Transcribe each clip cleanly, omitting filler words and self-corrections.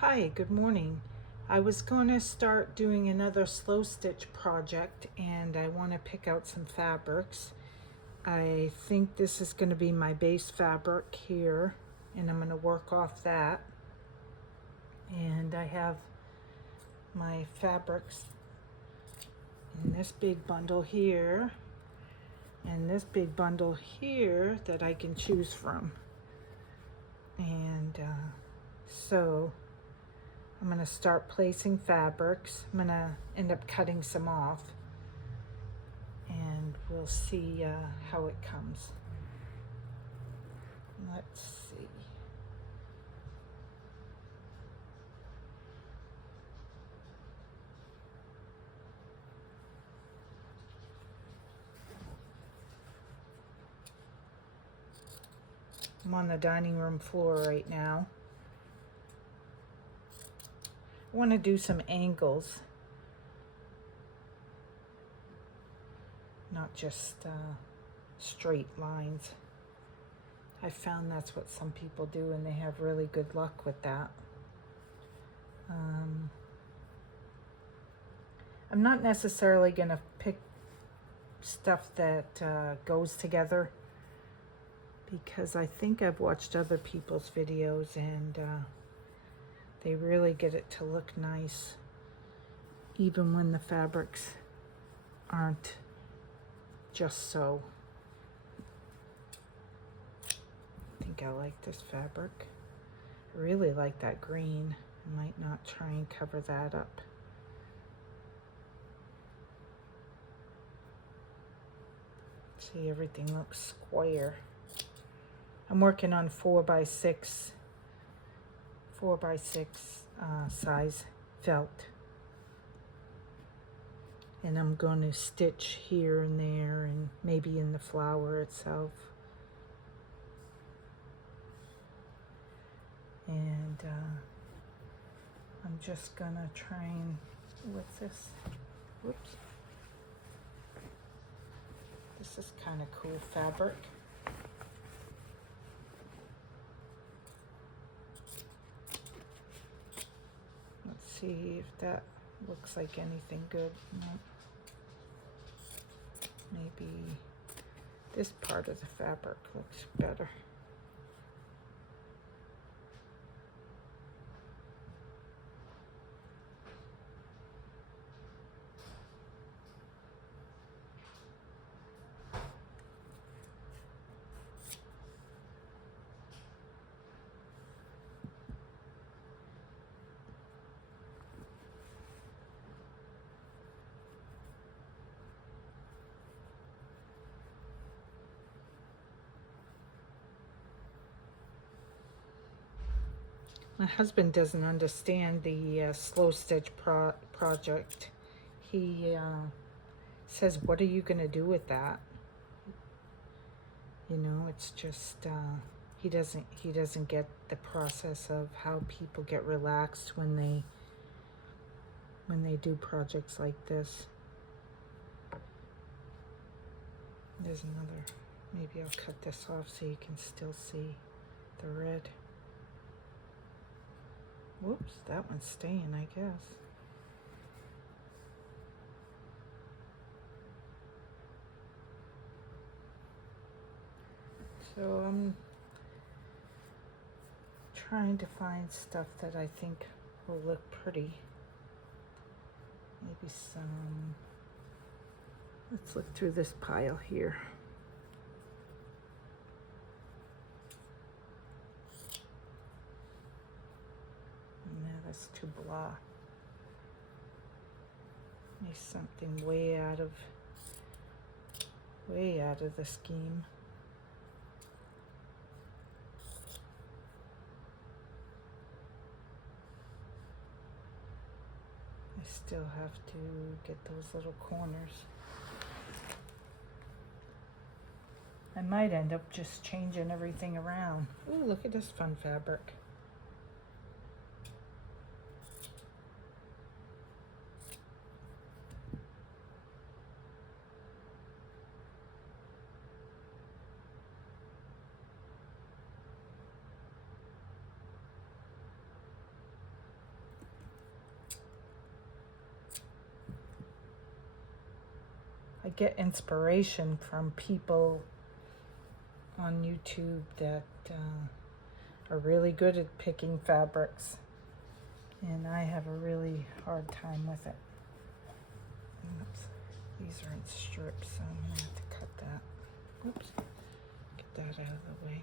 Hi, good morning. I was going to start doing another slow stitch project and I want to pick out some fabrics. I think this is going to be my base fabric here and I'm going to work off that. And I have my fabrics in this big bundle here and this big bundle here that I can choose from. And so I'm going to start placing fabrics. I'm going to end up cutting some off and we'll see how it comes. Let's see. I'm on the dining room floor right now. I want to do some angles, not just straight lines. I found that's what some people do and they have really good luck with that. I'm not necessarily going to pick stuff that goes together because I think I've watched other people's videos and they really get it to look nice even when the fabrics aren't just so. I think I like this fabric. I really like that green. I might not try and cover that up. See, everything looks square. I'm working on 4x6 size felt. And I'm going to stitch here and there and maybe in the flower itself. And I'm just gonna try and, what's this? Whoops. This is kind of cool fabric. Let's see if that looks like anything good. No. Maybe this part of the fabric looks better. My husband doesn't understand the slow stitch project. He says, what are you going to do with that? You know, it's just, he doesn't get the process of how people get relaxed when they do projects like this. There's another, maybe I'll cut this off so you can still see the red. Whoops, that one's staying, I guess. So I'm trying to find stuff that I think will look pretty. Maybe some, let's look through this pile here. No, that's too blah. Maybe something way out of the scheme. I still have to get those little corners. I might end up just changing everything around. Ooh, look at this fun fabric. get inspiration from people on YouTube that are really good at picking fabrics, and I have a really hard time with it. Oops. These are in strips, so I'm gonna have to cut that. Oops, get that out of the way.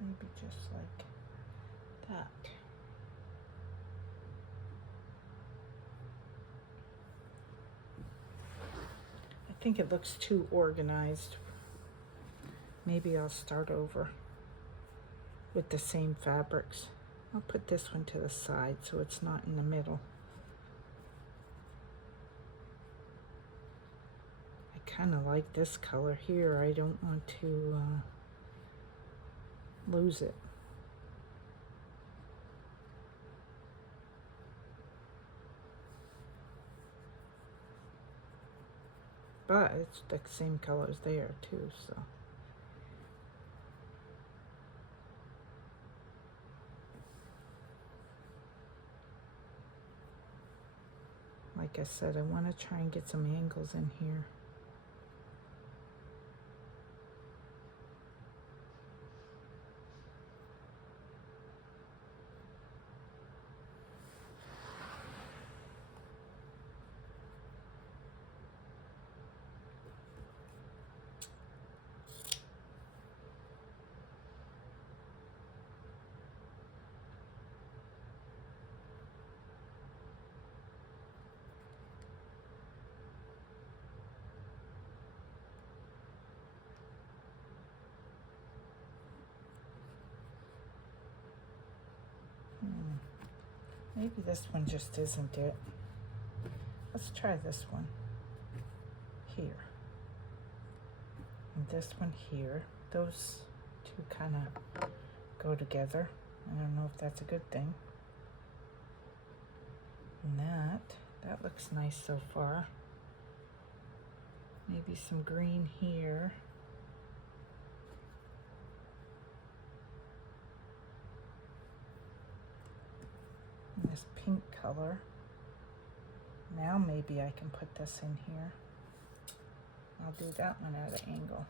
Maybe just like that. I think it looks too organized. Maybe I'll start over with the same fabrics. I'll put this one to the side so it's not in the middle. I kind of like this color here. I don't want to lose it. But it's the same colors there too, so. Like I said, I want to try and get some angles in here. Maybe this one just isn't it. Let's try this one here. And this one here. Those two kind of go together. I don't know if that's a good thing. And that looks nice so far. Maybe some green here. And this pink color. Now maybe I can put this in here. I'll do that one at an angle.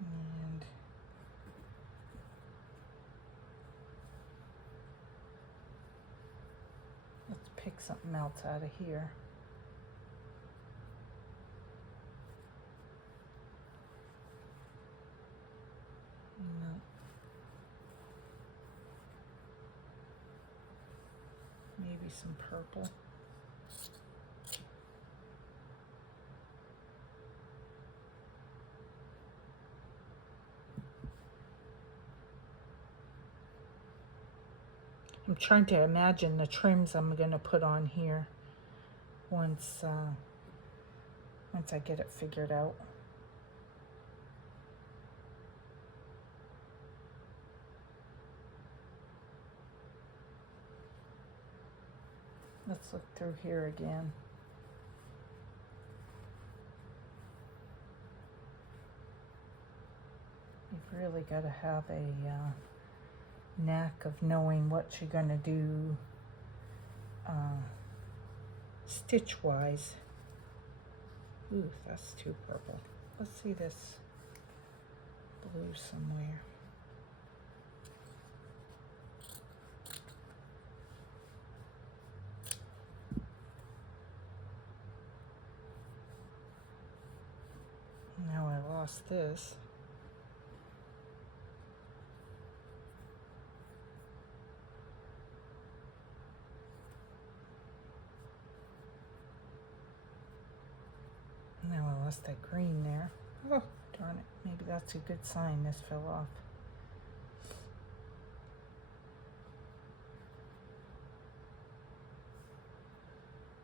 And let's pick something else out of here. Maybe some purple. I'm trying to imagine the trims I'm going to put on here once I get it figured out. Let's look through here again. You've really got to have a knack of knowing what you're going to do stitch-wise. Ooh, that's too purple. Let's see this blue somewhere. Now I lost this. Now I lost that green there. Oh, darn it. Maybe that's a good sign this fell off.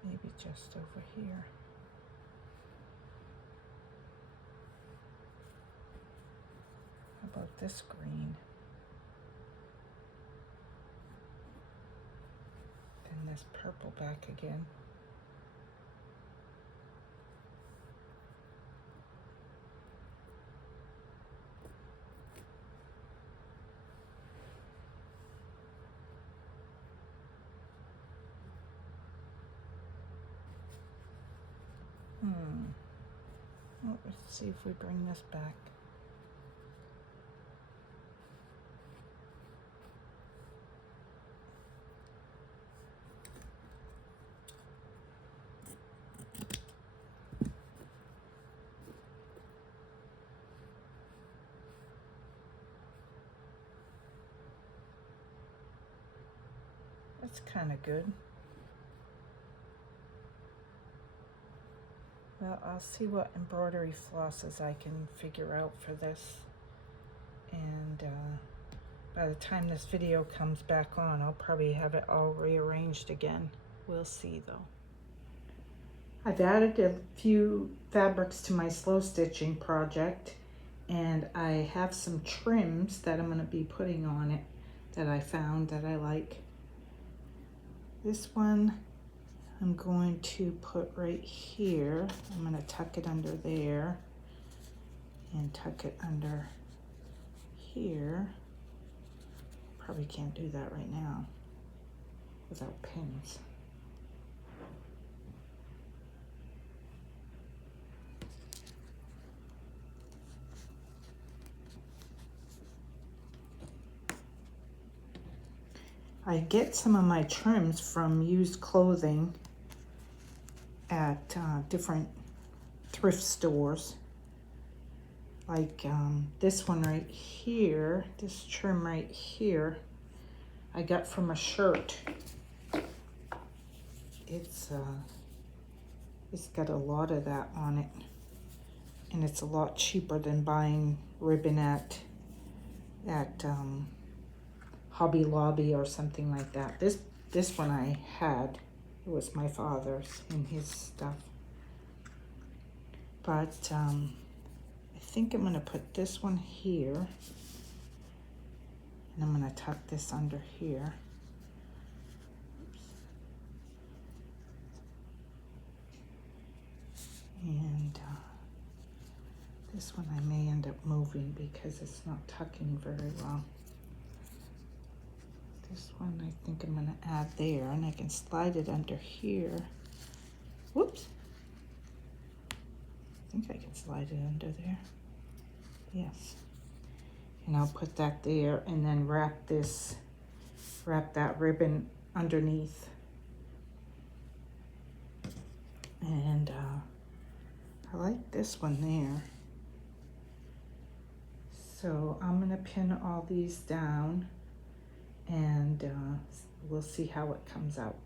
Maybe just over here. How about this green? Then this purple back again. See if we bring this back. That's kind of good. Well, I'll see what embroidery flosses I can figure out for this. And by the time this video comes back on, I'll probably have it all rearranged again. We'll see though. I've added a few fabrics to my slow stitching project, and I have some trims that I'm going to be putting on it that I found that I like. This one I'm going to put right here. I'm going to tuck it under there and tuck it under here. Probably can't do that right now without pins. I get some of my trims from used clothing at different thrift stores. Like this one right here, this trim right here, I got from a shirt. It's got a lot of that on it, and it's a lot cheaper than buying ribbon at Hobby Lobby or something like that. This one I had, it was my father's and his stuff. But I think I'm gonna put this one here, and I'm gonna tuck this under here. And this one I may end up moving because it's not tucking very well. This one I think I'm going to add there, and I can slide it under here. Whoops. I think I can slide it under there. Yes. And I'll put that there and then wrap that ribbon underneath. And I like this one there. So I'm going to pin all these down, and we'll see how it comes out.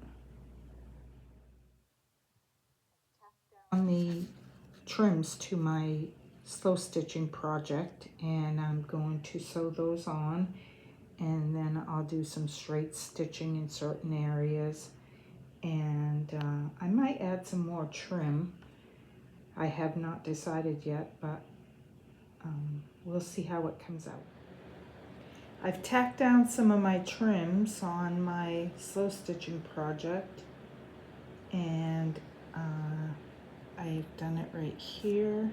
On the trims to my slow stitching project, and I'm going to sew those on, and then I'll do some straight stitching in certain areas, and I might add some more trim. I have not decided yet, but we'll see how it comes out. I've tacked down some of my trims on my slow stitching project, and I've done it right here,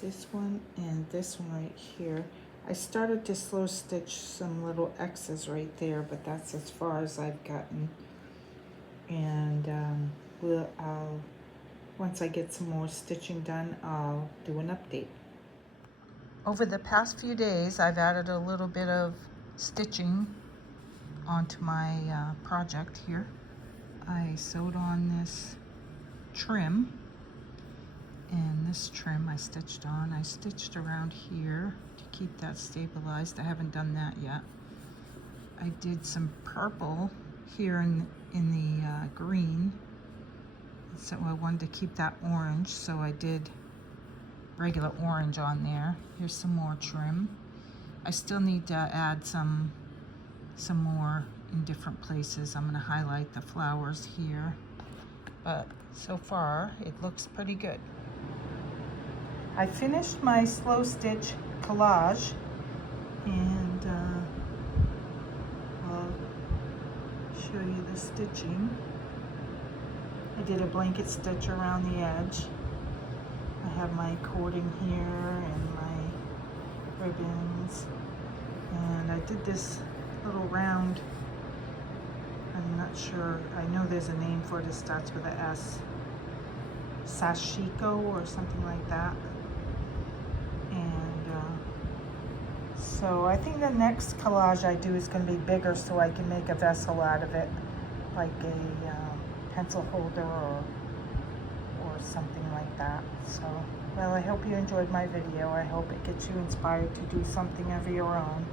this one, and this one right here. I started to slow stitch some little X's right there, but that's as far as I've gotten. And once I get some more stitching done, I'll do an update. Over the past few days, I've added a little bit of stitching onto my project here. I sewed on this trim, and this trim I stitched on. I stitched around here to keep that stabilized. I haven't done that yet. I did some purple here in the green, so I wanted to keep that orange, so I did regular orange on there. Here's some more trim. I still need to add some more in different places. I'm going to highlight the flowers here, but so far it looks pretty good. I finished my slow stitch collage, and I'll show you the stitching. I did a blanket stitch around the edge. I have my cording here and my ribbons, and I did this little round. I'm not sure, I know there's a name for it, it starts with a S. sashiko or something like that. And so I think the next collage I do is going to be bigger, so I can make a vessel out of it, like a pencil holder or something like that. So, well, I hope you enjoyed my video. I hope it gets you inspired to do something of your own.